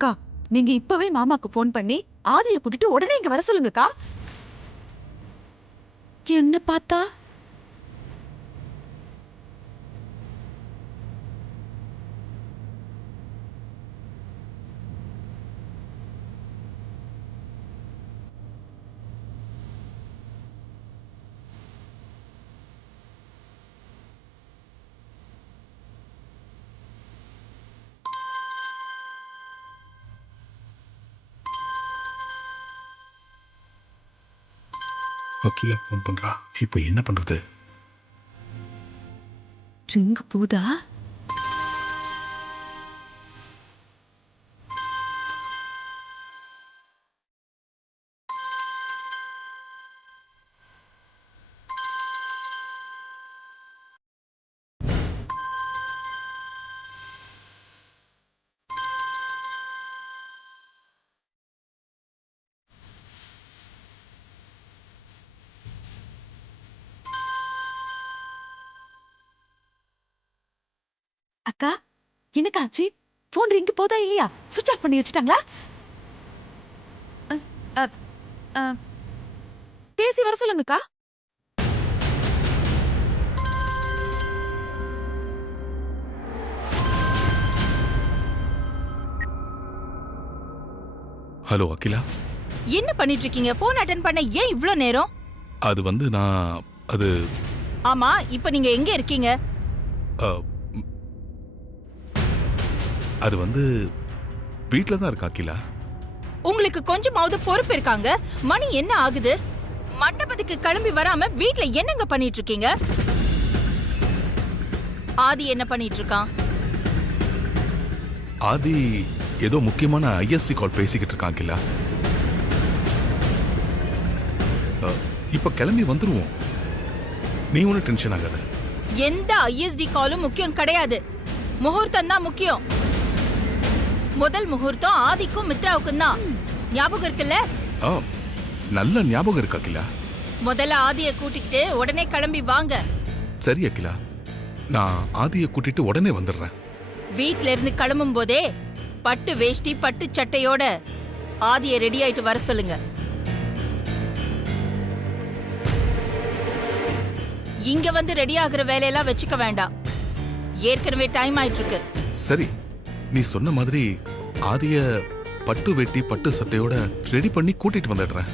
அக்கா, நீங்க இப்பவே மாமாக்கு ஃபோன் பண்ணி ஆதிய கூட்டிட்டு உடனே இங்க வர சொல்லுங்கக்கா. என்ன பார்த்தா? வக்கீல ஃபோன் பண்றா. இப்போ என்ன பண்றது? ரிங் போதா? அக்கா, என்னக்காச்சு? போன் ரிங் போதா இல்லையா? சுவிட்ச் ஆஃப் பண்ணி வச்சுட்டாங்களா? அ, அ, பேசி வர சொல்லுங்கக்கா. ஹலோ அகிலா. என்ன பண்ணிட்டு இருக்கீங்க? போன் அட்டெண்ட் பண்ண ஏன் இவ்ளோ நேரம்? அது வந்து நான் அது ஆமா, இப்போ நீங்க எங்க இருக்கீங்க? அ, ம், அது வந்து வீட்ல தான் இருக்கா அகிலா. உங்களுக்கு கொஞ்சமாவது பொறுப்பு இருக்காங்க? மணி என்ன ஆகுது? மண்டபத்துக்கு கிளம்பி வராம வீட்ல என்னங்க பண்ணிட்டு இருக்கீங்க? ஆதி என்ன பண்ணிட்டு இருக்கான்? ஆதி ஏதோ முக்கியமான ஐஎஸ்சி கால் பேசிக்கிட்டு இருக்கான் அகிலா. இப்ப கிளம்பி வந்துருவோம். நீ ஒன்னும் டென்ஷன் ஆகாத. எந்த ஐஎஸ்டி காலும் முக்கியம் கிடையாது. முகூர்த்தம் தான் முக்கியம். முதல் முகூர்த்தம் ஆதிக்கும் மித்ராவுக்கும் தான். ஞாபகம் இருக்குல்ல? ஆ, நல்ல ஞாபகம் இருக்கு அகிலா. முதல்ல ஆதியை கூட்டிட்டு உடனே கிளம்பி வாங்க. சரி அகிலா, நான் ஆதியை கூட்டிட்டு உடனே வந்துடுறேன். வீட்ல இருந்து கிளம்பும் போதே பட்டு வேஷ்டி பட்டு சட்டையோட ஆதியை ரெடி ஆயிட்டு வர சொல்லுங்க. இங்க வந்து ரெடி ஆகுற வேலையெல்லாம் வச்சுக்க வேண்டாம். ஏற்கனவே டைம் ஆயிட்டு இருக்கு. சரி, நீ சொன்ன மாதிரி ஆதிய பட்டு வெட்டி பட்டு சட்டையோட ரெடி பண்ணி கூட்டிட்டு வந்துடுறேன்.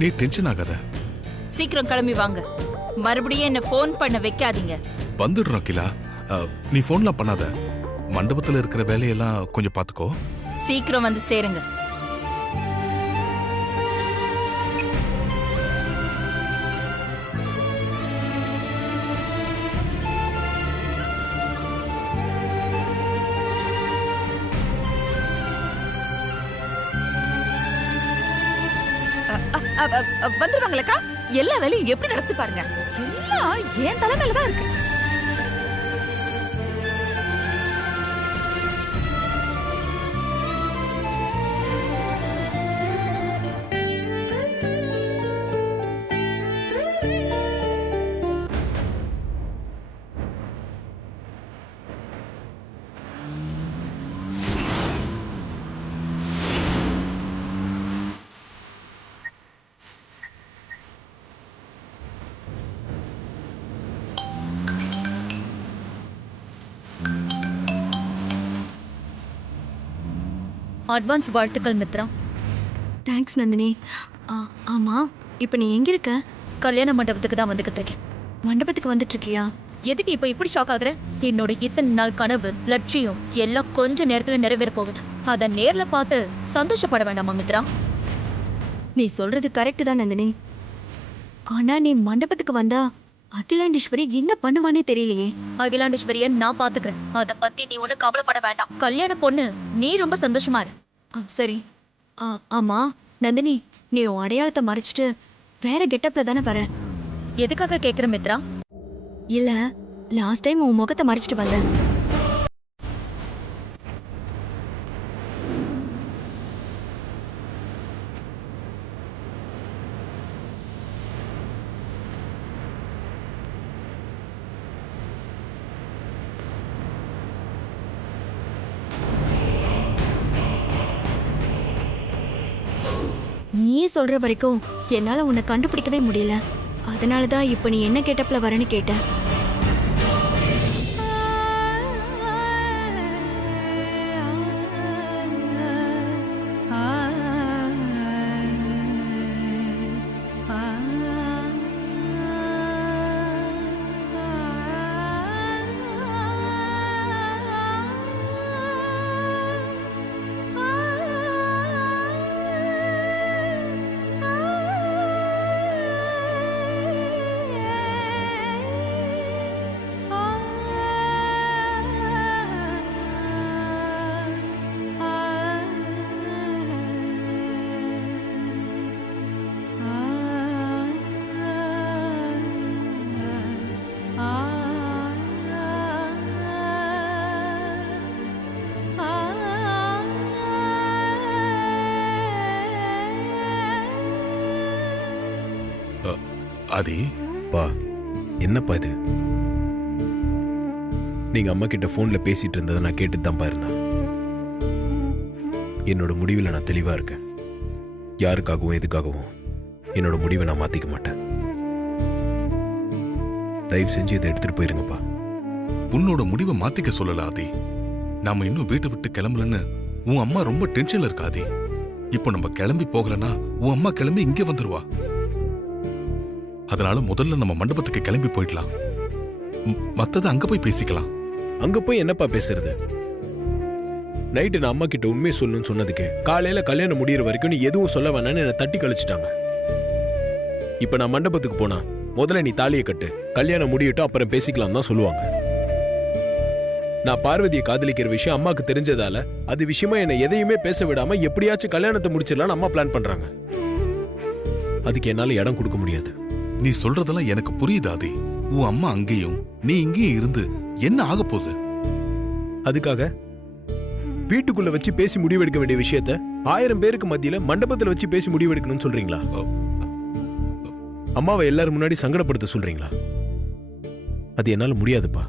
நீ டென்ஷன் ஆகாத. சீக்கிரம் கிளம்பி வாங்க. மறுபடியும் என்ன போன் பண்ண வைக்காதீங்க. வந்துடுறோம் அகிலா. நீ போன்லாம் பண்ணாத. மண்டபத்துல இருக்கிற வேலையெல்லாம் கொஞ்சம் பாத்துக்கோ. சீக்கிரம் வந்து சேருங்க. வந்துருவாங்களக்கா. எல்லா வேலையும் எப்படி நடத்து பாருங்க. எல்லாம் என் தலைமையில தான் இருக்கு. அட்வான்ஸ் வாழ்த்துக்கள் மித்ரா. தேங்க்ஸ் நந்தினி. ஆமா, இப்போ நீ எங்க இருக்க? கல்யாண மண்டபத்துக்கு தான் வந்துகிட்டு இருக்கேன். மண்டபத்துக்கு வந்துட்டு இருக்கியா? எதுக்கு இப்போ இப்படி ஷாக் ஆகுற? என்னோட இத்தனை நாள் கனவு லட்சியம் எல்லாம் கொஞ்ச நேரத்துல நிறைவேற போகுது. அதை நேர்ல பார்த்து சந்தோஷப்பட வேண்டாமா மித்ரா? நீ சொல்றது கரெக்ட் தான் நந்தினி. ஆனா நீ மண்டபத்துக்கு வந்தா அகிலாண்டீஸ்வரி என்ன பண்ணுவானே தெரியலையே. அகிலாண்டேஸ்வரிய நான் பாத்துக்கிறேன். அதை பத்தி நீ ஒன்றும் கவலைப்பட வேண்டாம். கல்யாண பொண்ணு நீ ரொம்ப சந்தோஷமா இரு. சரி. ஆமா நந்தினி, நீ உன் அடையாளத்தை மறைச்சிட்டு வேற கெட்டப்ல தானே வர? எதுக்காக கேட்குற மித்ரா? இல்ல, லாஸ்ட் டைம் உன் முகத்தை மறைச்சிட்டு வந்த. நீயே சொல்ற வரைக்கும் என்னால உன்னை கண்டுபிடிக்கவே முடியல. அதனாலதான் இப்ப நீ என்ன கெட்டப்ல வரேன்னு கேட்ட. ஆதி, பா, என்னப்பா இது? நீங்க அம்மா கிட்ட போன்ல பேசிட்டு இருந்ததை நான் கேட்டுட்டு தான்ப்பா இருந்தேன். என்னோட முடிவில் நான் தெளிவா இருக்கேன். யாருக்காகவும் எதுக்காகவும் என்னோட முடிவை நான் மாத்திக்க மாட்டேன். தயவு செஞ்சு இதை எடுத்துட்டு போயிருங்கப்பா. உன்னோட முடிவை மாத்திக்க சொல்லல ஆதி. நாம இன்னும் வீட்டை விட்டு கிளம்பலன்னு உன் அம்மா ரொம்ப டென்ஷன்ல இருக்கா ஆதி. இப்போ நம்ம கிளம்பி போகலன்னா உன் அம்மா கிளம்பி இங்கே வந்துருவா. அதனால முதல்ல நம்ம மண்டபத்துக்கு கிளம்பி போயிடலாம். மத்தத அங்க போய் பேசிக்கலாம். அங்க போய் என்னப்பா பேசுறது? நைட்டு நான் அம்மா கிட்ட உண்மையை சொல்லணும்னு சொன்னதுக்கு காலையில கல்யாணம் முடியிற வரைக்கும் நீ எதுவும் சொல்ல வேணான்னு என்னை தட்டி கழிச்சிட்டாங்க. இப்ப நான் மண்டபத்துக்கு போனா முதல்ல நீ தாலியை கட்டு, கல்யாணம் முடியட்டும் அப்புறம் பேசிக்கலாம் தான் சொல்லுவாங்க. நான் பார்வதியை காதலிக்கிற விஷயம் அம்மாக்கு தெரிஞ்சதால அது விஷயமா என்னை எதையுமே பேச விடாம எப்படியாச்சும் கல்யாணத்தை முடிச்சிடலான்னு அம்மா பிளான் பண்றாங்க. அதுக்கு என்னால இடம் கொடுக்க முடியாது. நீ சொல்றதெல்லாம் எனக்கு புரியுது ஆதி. உன் அம்மா அங்கேயும் நீ இங்கேயும் இருந்து என்ன ஆக போகுது? அதுக்காக வீட்டுக்குள்ள வச்சு பேசி முடிவெடுக்க வேண்டிய விஷயத்த 1000 பேருக்கு மத்தியில மண்டபத்துல வச்சு பேசி முடிவெடுக்கணும்னு சொல்றீங்களா? அம்மாவை எல்லாரும் முன்னாடி சங்கடப்படுத்த சொல்றீங்களா? அது என்னால முடியாதுப்பா.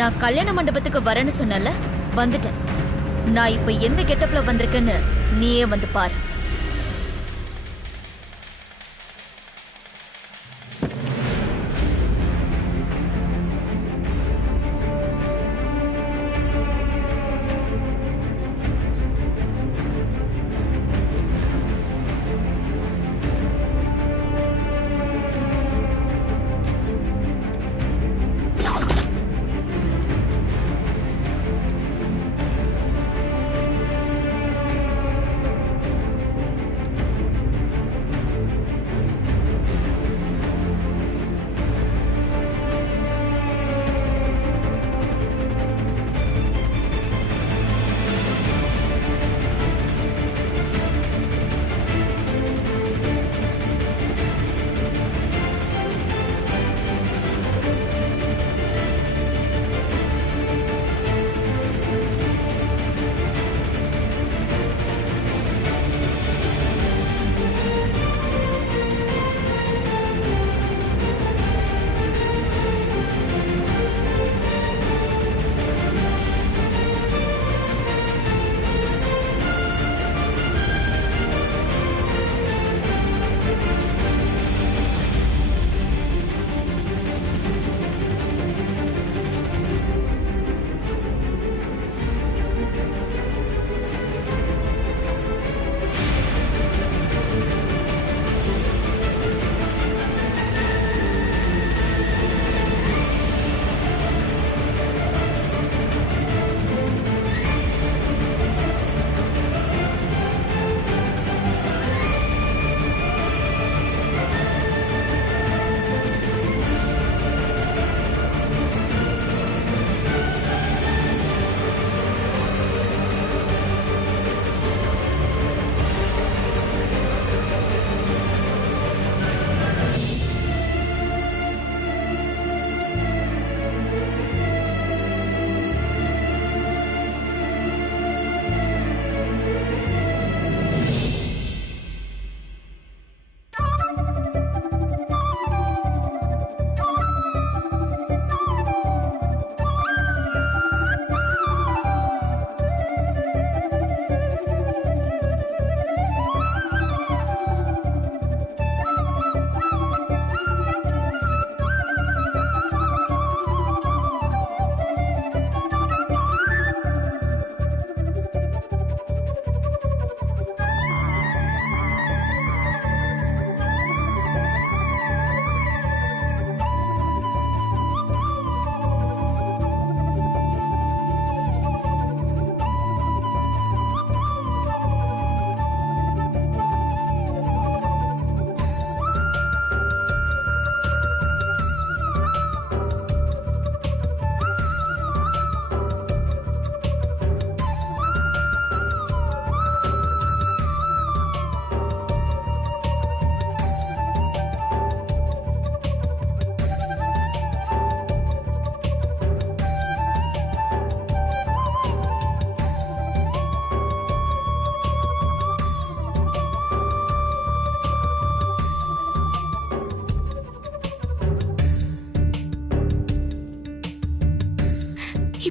நான் கல்யாண மண்டபத்துக்கு வரேன்னு சொன்னல, வந்துட்டேன். நான் இப்ப எந்த கெட்டப்ல வந்திருக்கேன்னு நீயே வந்து பாரு.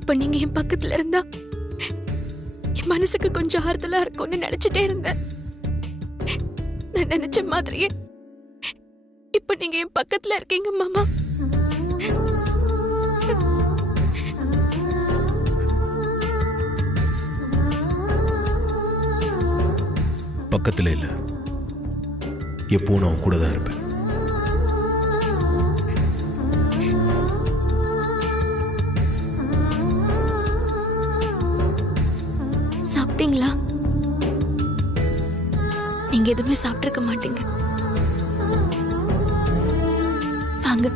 இப்ப நீங்க என் பக்கத்துல இருந்தா என் மனசுக்கு கொஞ்சம் ஆறுதலா இருக்கும்னு நினைச்சிட்டே இருந்தேன். நான் நினைச்ச மாதிரியே இப்ப நீங்க என் பக்கத்துல இருக்கீங்க மாமா. பக்கத்துல இல்ல, எப்பவும் நான் கூட தான் இருப்பேன். சாப்பிட்டீங்களா? நீங்க எதுவுமே சாப்பிட்டிருக்க மாட்டீங்க. வாங்க.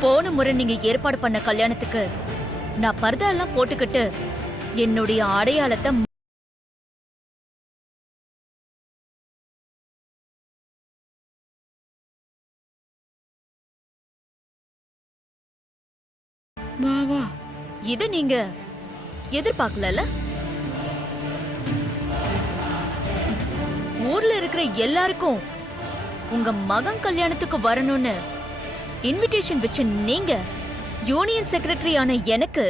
போன முறை நீங்க ஏற்பாடு பண்ண கல்யாணத்துக்கு நான் பர்தா எல்லாம் போட்டுக்கிட்டு என்னுடைய அடையாளத்தை இது நீங்க எதிர்பார்க்கல. ஊர்ல இருக்கிற எல்லாருக்கும் உங்க மகன் கல்யாணத்துக்கு வரணும்னு இன்விடேஷன் வச்ச நீங்க யூனியன் செக்ரட்டரி ஆன எனக்கு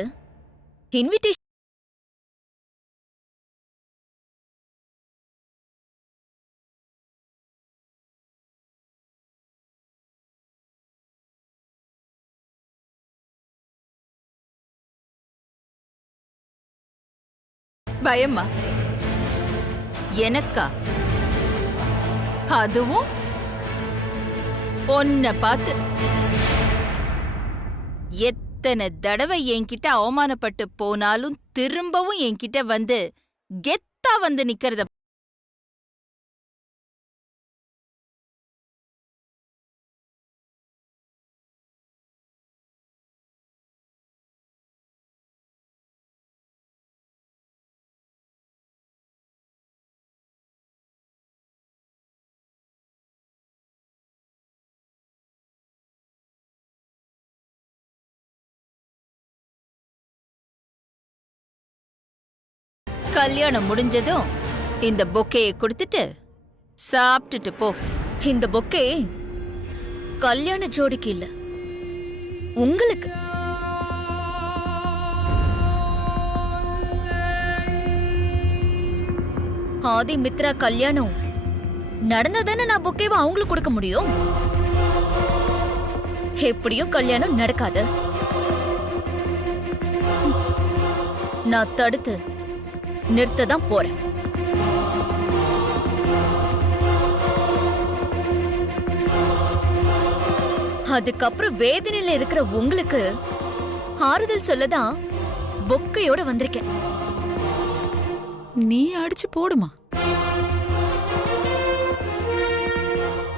இன்விடேஷன் பயமா? எனக்கா? அதுவும் பொண்ண பார்த்து எத்தனை தடவை என்கிட்ட அவமானப்பட்டு போனாலும் திரும்பவும் என்கிட்ட வந்து கெத்தா வந்து நிக்கிறத கல்யாணம் முடிஞ்சதும் இந்த பொக்கையை கொடுத்துட்டு சாப்பிட்டுட்டு போ. இந்த பொக்கே கல்யாண ஜோடிக்கு இல்ல, உங்களுக்கு. ஆதி மித்ரா கல்யாணம் நடந்ததானே நான் பொக்கேவை அவங்களுக்கு கொடுக்க முடியும். எப்படியும் கல்யாணம் நடக்காது. நான் தடுத்து நிறுத்ததான் போறேன். அதுக்கப்புறம் வேதனையில இருக்கிற உங்களுக்கு ஆறுதல் சொல்லதான் பொக்கையோட வந்திருக்கேன். நீ அடிச்சு போடுமா.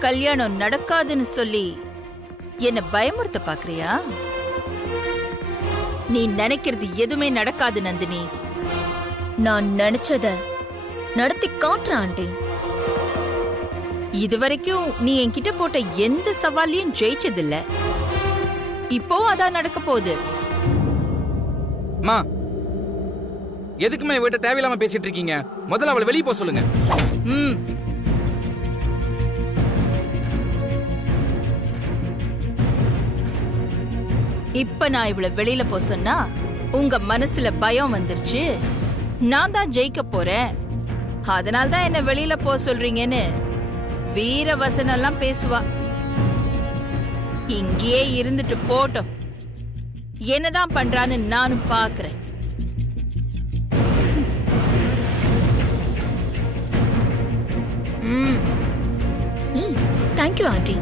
கல்யாணம் நடக்காதுன்னு சொல்லி என்ன பயமுறுத்த பாக்குறியா? நீ நினைக்கிறது எதுவுமே நடக்காது நந்தினி. நான் நினைச்சத நடத்தி காட்டுறேன் ஆண்டி. இதுவரைக்கும் நீ என்கிட்ட போட்ட எந்த சவாலையும் ஜெயிச்சதில்ல. இப்போ அதான் நடக்க போகுது. மா, எதுக்குமே இவகிட்ட தேவையில்லாம பேசிட்டு இருக்கீங்க? முதல்ல அவளை வெளியே போக சொல்லுங்க. ம். இப்ப நான் இவள வெளியில போ சொன்னா உங்க மனசுல பயம் வந்துருச்சு. நான் தான் ஜெயிக்க போறேன், அதனால்தான் என்ன வெளியில போ சொல்றீங்கன்னு வீர வசனம் எல்லாம் பேசுவா. இங்கேயே இருந்துட்டு போட்டோம், என்னதான் பண்றான்னு நானும் பாக்குறேன். Thank you aunty.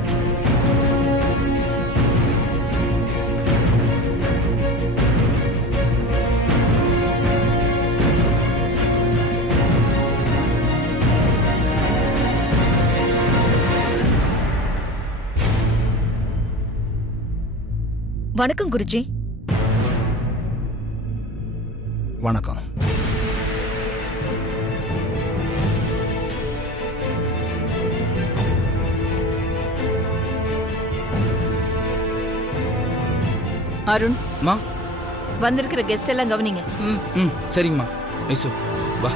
வணக்கம் குருஜி. வணக்கம். அருண், மா வந்திருக்கிற கெஸ்ட் எல்லாம் கவனிங்க. ம் சரிங்கம்மா. ஐசு வா.